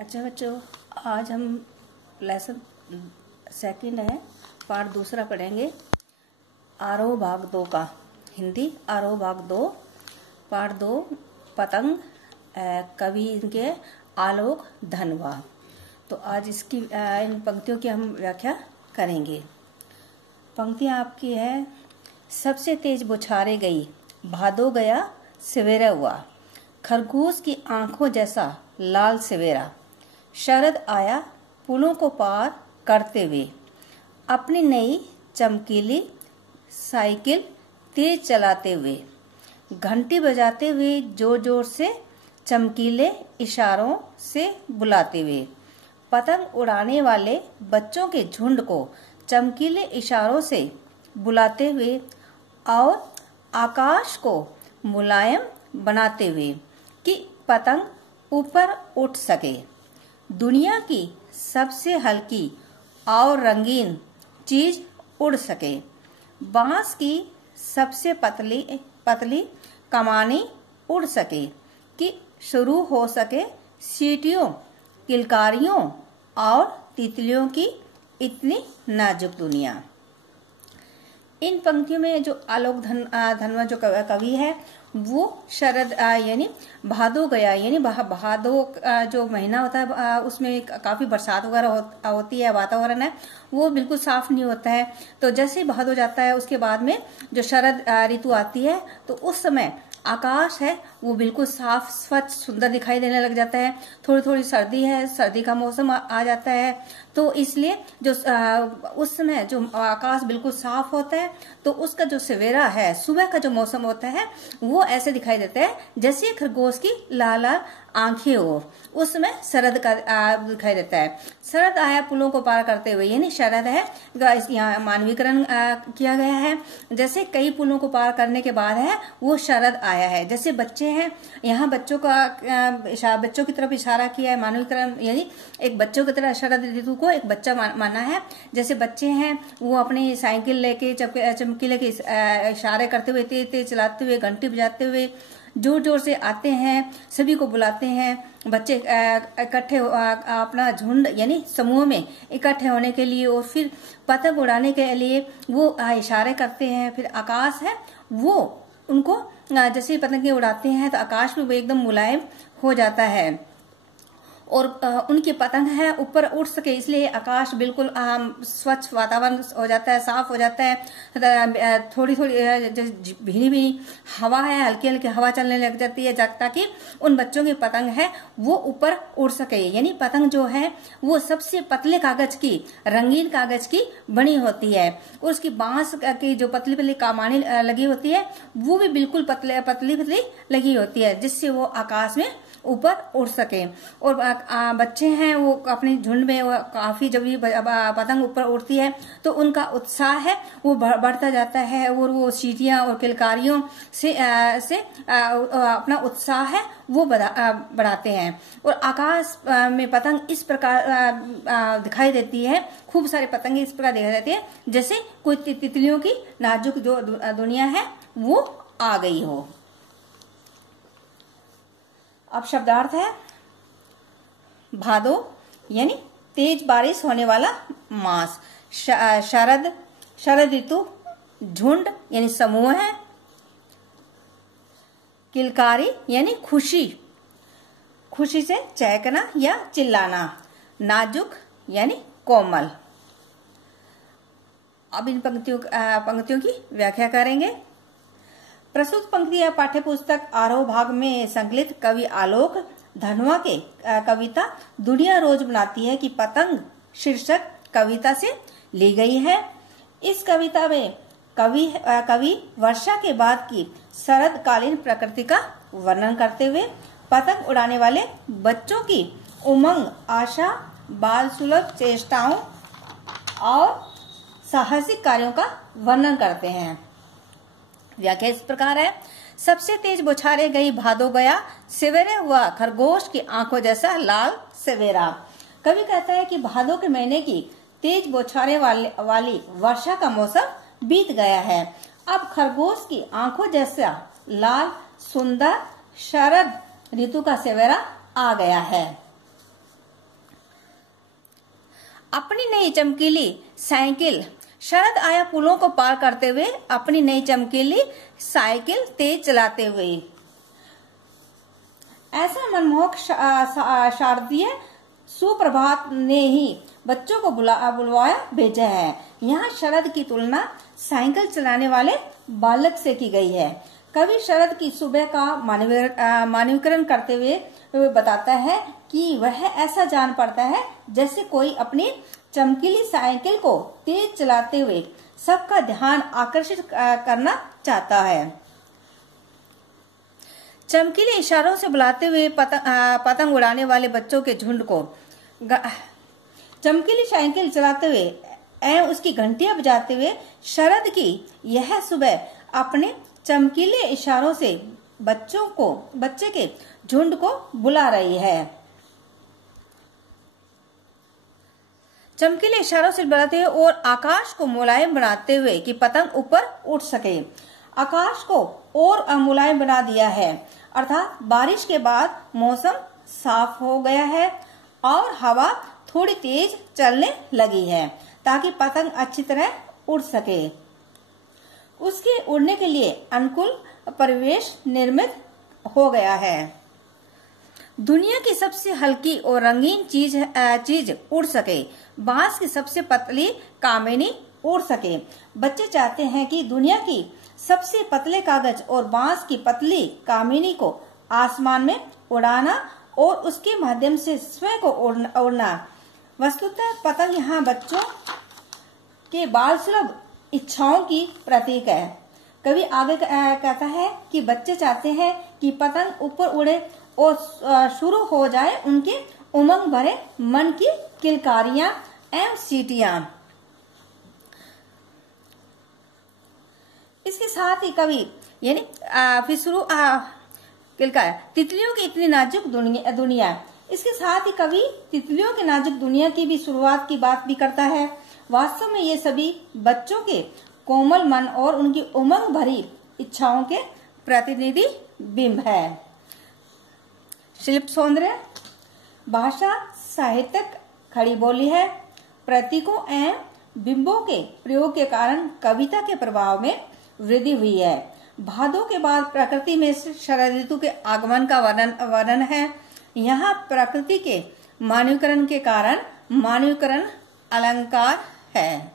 अच्छा बच्चों, आज हम लेसन सेकंड है पार्ट दूसरा पढ़ेंगे। आरोह भाग 2 का हिंदी आरोह भाग 2 पार्ट 2 पतंग। कवि इनके आलोक धनवा। तो आज इसकी इन पंक्तियों की हम व्याख्या करेंगे। पंक्तियां आपकी है। सबसे तेज बौछारे गई, भादो गया सवेरा हुआ, खरगोश की आंखों जैसा लाल सवेरा, शरद आया पुलों को पार करते हुए, अपनी नई चमकीली साइकिल तेज चलाते हुए, घंटी बजाते हुए जोर जोर से चमकीले इशारों से बुलाते हुए, पतंग उड़ाने वाले बच्चों के झुंड को चमकीले इशारों से बुलाते हुए और आकाश को मुलायम बनाते हुए कि पतंग ऊपर उठ सके। दुनिया की सबसे हल्की और रंगीन चीज उड़ सके। बांस की सबसे पतली पतली कमानी उड़ सके कि शुरू हो सके सीटियों, किलकारियों और तितलियों की इतनी नाजुक दुनिया। इन पंक्तियों में जो आलोक धनवा जो कवि है वो शरद यानी भादो गया यानी भादो जो महीना होता है उसमें काफी बरसात वगैरह होती है, वातावरण है वो बिल्कुल साफ नहीं होता है। तो जैसे ही भादो जाता है उसके बाद में जो शरद ऋतु आती है तो उस समय आकाश है वो बिल्कुल साफ स्वच्छ सुंदर दिखाई देने लग जाता है। थोड़ी थोड़ी सर्दी है, सर्दी का मौसम आ जाता है। तो इसलिए जो उस समय जो आकाश बिल्कुल साफ होता है तो उसका जो सवेरा है, सुबह का जो मौसम होता है वो ऐसे दिखाई देता है जैसे खरगोश की लाल लाल आंखें हो। उस समय शरद का दिखाई देता है। शरद आया पुलों को पार करते हुए यानी शरद है यहाँ मानवीकरण किया गया है। जैसे कई पुलों को पार करने के बाद है वो शरद आया है। जैसे बच्चे हैं यहाँ बच्चों बच्चों की तरफ इशारा किया है। मानवीकरण यानी एक बच्चों की तरह शरद ऋतु को एक बच्चा माना है। जैसे बच्चे हैं वो अपनी साइकिल लेके चमकीले के इशारे करते हुए, तेज तेज चलाते हुए, घंटी बजाते हुए जोर जोर से आते हैं, सभी को बुलाते हैं। बच्चे इकट्ठे अपना झुंड यानी समूह में इकट्ठे होने के लिए और फिर पतंग उड़ाने के लिए वो इशारे करते हैं। फिर आकाश है वो उनको जैसे पतंगे उड़ाते हैं तो आकाश में वो एकदम मुलायम हो जाता है और उनकी पतंग है ऊपर उठ सके इसलिए आकाश बिल्कुल स्वच्छ वातावरण हो जाता है, साफ हो जाता है। थोड़ी थोड़ी भीनी भीनी हवा है, हल्की हल्की हवा चलने लग जाती है ताकि उन बच्चों की पतंग है वो ऊपर उड़ सके। यानी पतंग जो है वो सबसे पतले कागज की, रंगीन कागज की बनी होती है। उसकी बांस की जो पतली पतली कमानी लगी होती है वो भी बिल्कुल पतली पतली लगी होती है जिससे वो आकाश में ऊपर उड़ सके। और बच्चे हैं वो अपने झुंड में वो काफी जब ये पतंग ऊपर उड़ती है तो उनका उत्साह है वो बढ़ता जाता है और वो सीटियां और किलकारियों से अपना उत्साह है वो बढ़ाते हैं। और आकाश में पतंग इस प्रकार दिखाई देती है, खूब सारे पतंगे इस प्रकार दिखाई देती है जैसे कोई तितलियों की नाजुक जो दुनिया है वो आ गई हो। अब शब्दार्थ है। भादो यानी तेज बारिश होने वाला मास। शरद ऋतु झुंड यानी समूह है। किलकारी यानी खुशी, खुशी से चहकना या चिल्लाना। नाजुक यानी कोमल। अब इन पंक्तियों की व्याख्या करेंगे। प्रस्तुत पंक्तियां पाठ्य पुस्तक आरोह भाग में संकलित कवि आलोक धनवा के कविता दुनिया रोज बनाती है कि पतंग शीर्षक कविता से ली गई है। इस कविता में कवि वर्षा के बाद की शरदकालीन प्रकृति का वर्णन करते हुए पतंग उड़ाने वाले बच्चों की उमंग, आशा, बाल सुलभ चेष्टाओं और साहसिक कार्यों का वर्णन करते हैं। व्याख्या इस प्रकार है। सबसे तेज बौछारे गई, भादो गया सवेरे हुआ, खरगोश की आंखों जैसा लाल सवेरा। कवि कहता है कि भादो के महीने की तेज बौछारे वाली वर्षा का मौसम बीत गया है। अब खरगोश की आंखों जैसा लाल सुंदर शरद ऋतु का सवेरा आ गया है। अपनी नई चमकीली साइकिल। शरद आया पुलों को पार करते हुए, अपनी नई चमकीली साइकिल तेज चलाते हुए। ऐसा मनमोहक शारदीय सुप्रभात ने ही बच्चों को बुलवाया भेजा है। यहाँ शरद की तुलना साइकिल चलाने वाले बालक से की गई है। कवि शरद की सुबह का मानवीकरण करते हुए बताता है कि वह ऐसा जान पड़ता है जैसे कोई अपनी चमकीली साइकिल को तेज चलाते हुए सबका ध्यान आकर्षित करना चाहता है। चमकीले इशारों से बुलाते हुए पतंग उड़ाने वाले बच्चों के झुंड को चमकीली साइकिल चलाते हुए एवं उसकी घंटियां बजाते हुए शरद की यह सुबह अपने चमकीले इशारों से बच्चे के झुंड को बुला रही है। चमकीले इशारों से बुलाते हुए और आकाश को मुलायम बनाते हुए कि पतंग ऊपर उठ सके। आकाश को और मुलायम बना दिया है, अर्थात बारिश के बाद मौसम साफ हो गया है और हवा थोड़ी तेज चलने लगी है ताकि पतंग अच्छी तरह उड़ सके। उसके उड़ने के लिए अनुकूल परिवेश निर्मित हो गया है। दुनिया की सबसे हल्की और रंगीन चीज उड़ सके, बांस की सबसे पतली कामिनी उड़ सके। बच्चे चाहते हैं कि दुनिया की सबसे पतले कागज और बांस की पतली कामिनी को आसमान में उड़ाना और उसके माध्यम से स्वयं को उड़ना। वस्तुतः पतंग यहाँ बच्चों के बाल सुलभ इच्छाओं की प्रतीक है। कवि आगे कहता है कि बच्चे चाहते हैं कि पतंग ऊपर उड़े और शुरू हो जाए उनके उमंग भरे मन की किलकारियां एवं सीटियां। इसके साथ ही कवि यानी फिर शुरू किलकार तितलियों की इतनी नाजुक दुनिया। इसके साथ ही कवि तितलियों की नाजुक दुनिया की भी शुरुआत की बात भी करता है। वास्तव में ये सभी बच्चों के कोमल मन और उनकी उमंग भरी इच्छाओं के प्रतिनिधि बिंब है। शिल्प सौंदर्य भाषा साहित्यक खड़ी बोली है। प्रतीकों एवं बिंबों के प्रयोग के कारण कविता के प्रभाव में वृद्धि हुई है। भादों के बाद प्रकृति में शरद ऋतु के आगमन का वर्णन है। यहाँ प्रकृति के मानवीकरण के कारण मानवीकरण अलंकार है।